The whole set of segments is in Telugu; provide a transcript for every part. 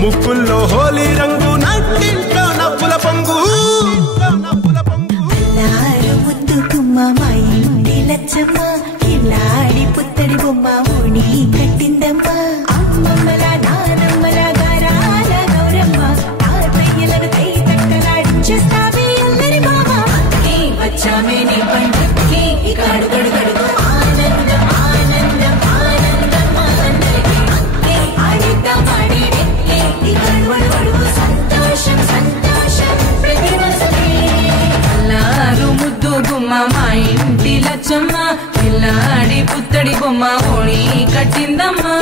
ముక్కుల్లో హోలీ రంగు నట్టింట్లో నవ్వుల పొంగు ముద్దు గుమ్మ మా ఇంటి లచ్చమ్మ ఇల్లాడి పుత్తడి బొమ్మ ఓణి కట్టిందమ్మ అమ్మమ్మల నానమ్మల గారాల గౌరమ్మ తాతయ్యలను కై తట్టలాడించేస్తావే అందరి బావ వచ్చామే నీ పండుగకి ఇకాడు గడుగడుగు ఆనందం ఆనందం ఆనందం అందరికీ ఆడిద్దాం ఆడిడే ఇకాడు వడువడుగు సంతోషం సంతోషం ప్రతివసమే అల్లారు ముద్దు గుమ్మ మా ఇంటి లచ్చమ్మ పిల్లాడి పుత్తడి బొమ్మ ఓణి కట్టిందమ్మా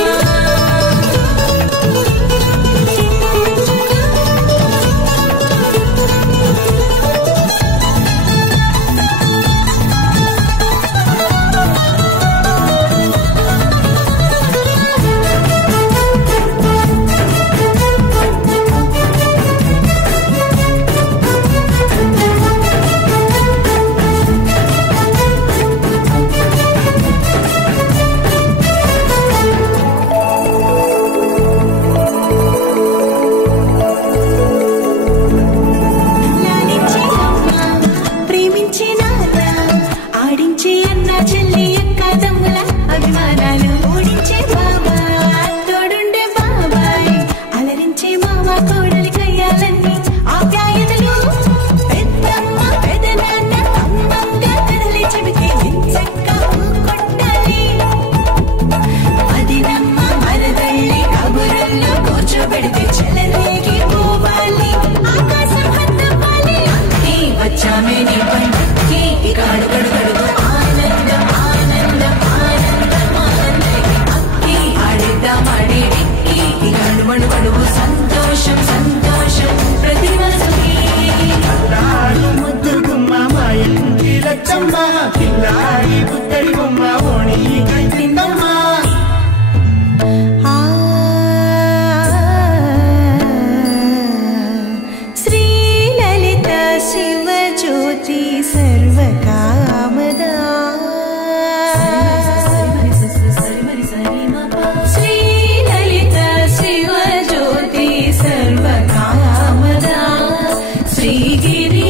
సంతోషం సంతోషం ప్రతిమ కట్టిందమ్మా కిల్లాడి పుత్తడి బొమ్మ ఓణి కట్టిందమ్మా శ్రీలలిత శివజ్యోతి సర్వకామదా శ్రీలలిత శివజ్యోతి సర్వకామదా శ్రీగిరి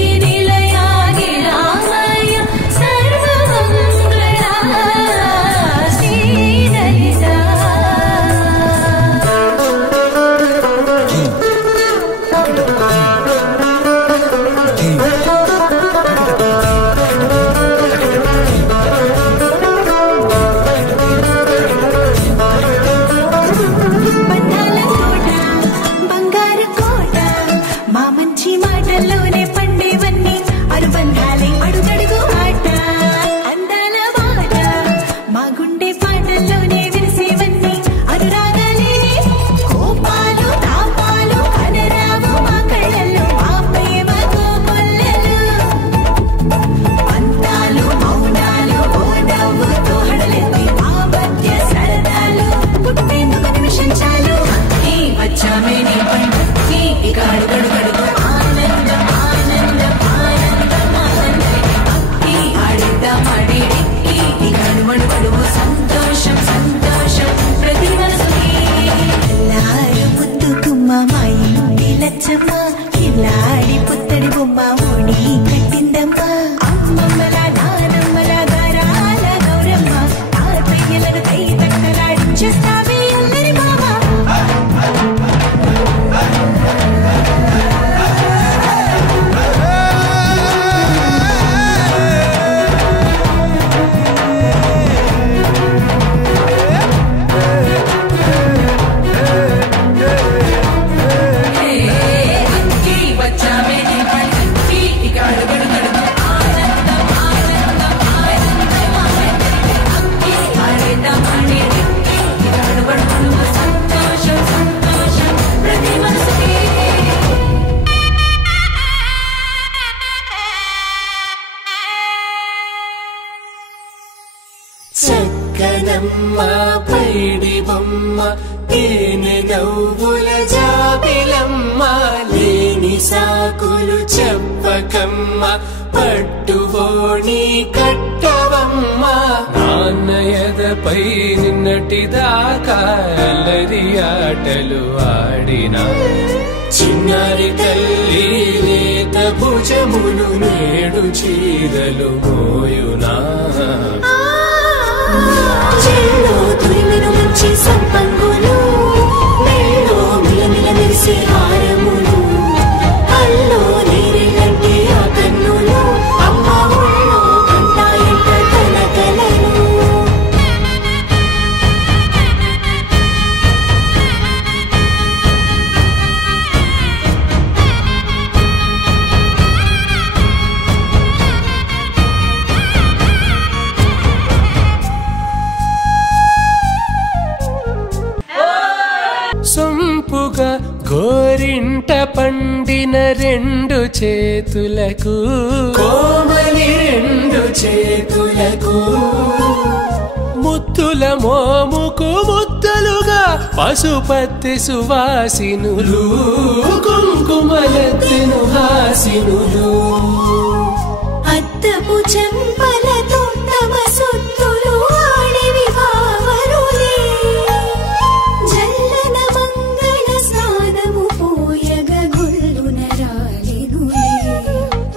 కిల్లాడి పుత్తడి బొమ్మ ఓణి కట్టిందమ్మా అమ్మమ్మల నానమ్మల గారాల గౌరమ్మ తాతయ్యలను కై తక్కలాడించేస్తావే అల్లరి మామ చక్కనమ్మ పైడి బొమ్మ తేనె నవ్వుల జాబిలమ్మ లేని సాకులు చెప్పకమ్మ పట్టువోణి కట్టవమ్మ నాన్నయదపై నిన్నటిదాకా అల్లరి ఆటలు ఆడినా చిన్నారి తల్లి లేత భుజములు నేడు చీరలు మోయునా చెల్లో తురిమిన మంచి సంపంగులు మెళ్ళో మిలమిల మెరిసే హారములు అల్లో నీరెలంటే ఆ కన్నులు అమ్మ ఒళ్ళో కంటాయంట కలకలను సొంపుగా గోరింట పండిన రెండు చేతులకు కోమలి రెండు చేతులకు ముద్దుల మోముకు ముద్దలుగా పశుపతి సువాసినులు కుంకుమలెత్తెను హాసినులు అద్దపు చెంపలతో తమ సొత్తులు ఆడివి బావరులే జల్లన మంగళ స్నానము పోయగ గుళ్ళున రాలినులే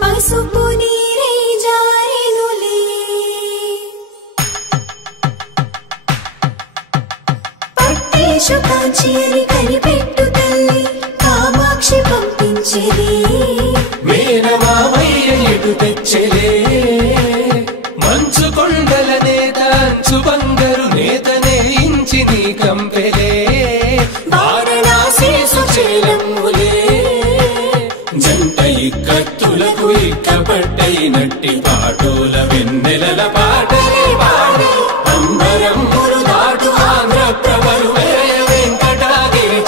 పసుపు నీరై జారినులే పట్టేషు కాంచి అని కనిపెట్టు తల్లి కామాక్షి పంపించేది మేనమామయ్య ఎటు తెచ్చలే మంచు కొండల నేత అంచు బంగారు నేతనే ఇంచి నీ కంపెలే వారణాసి సుచేలమ్ములే జంట ఇక్కత్తులకు ఇక్కపట్టయినట్టి పాటోల వెన్నెలల పాటలే పాడే అంబరమ్ములు దాటు ఆంధ్ర ప్రభలు వెంకటాగిరి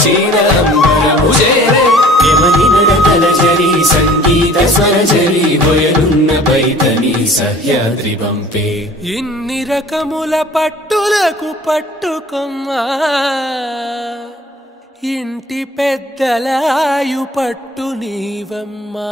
అంబరము చేరే యమని నడకల జరి సంగీత స్వర జరి బొయలున్న పైతని సహి సహ్యాద్రి పంపే ఇన్ని రకముల పట్టులకు పట్టుకొమ్మా ఇంటి పెద్దలాయు పట్టు నీవమ్మా